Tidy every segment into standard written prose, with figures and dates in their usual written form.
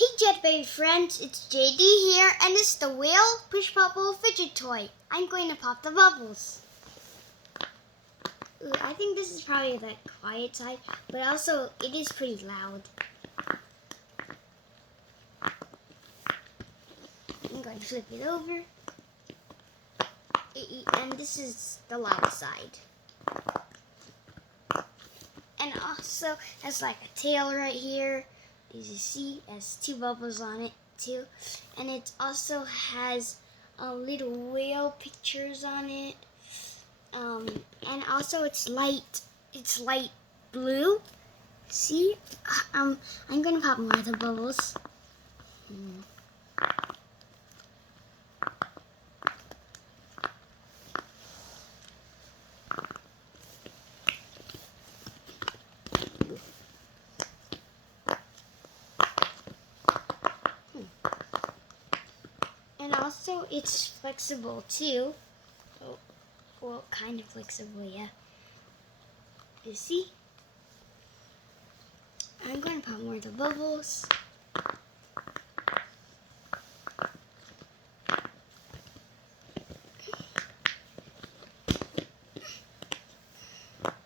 Hey Jet Baby friends, it's JD here, and it's the whale push bubble fidget toy. I'm going to pop the bubbles. Ooh, I think this is probably the quiet side, but also it is pretty loud. I'm going to flip it over. And this is the loud side. And also has like a tail right here. As you see, it has two bubbles on it too. And it also has little whale pictures on it. And also it's light blue. See? I'm gonna pop more of the bubbles. And also it's flexible too. Oh, well, kind of flexible, yeah. You see? I'm going to pop more of the bubbles.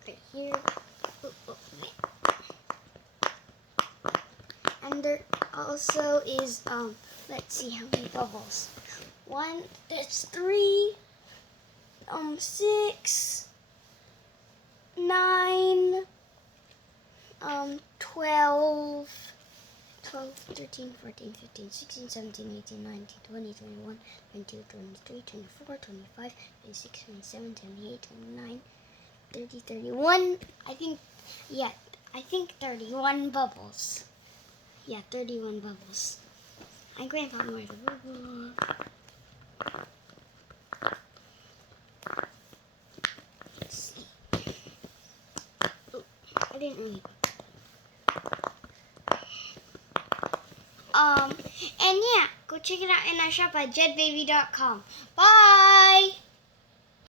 Right here. And there also is, let's see how many bubbles. There's 3, 6, 9, 12, 13, 14, 15, 16, 17, 18, 19, 20, 21, 22, 23, 24, 25, 26, 27, 28, 29, 30, 31. I think 31 bubbles. Yeah, 31 bubbles. I'm going to pop more of the bubble. Let's see. Oh, I didn't really. And yeah, go check it out in our shop at jetbaby.com. Bye!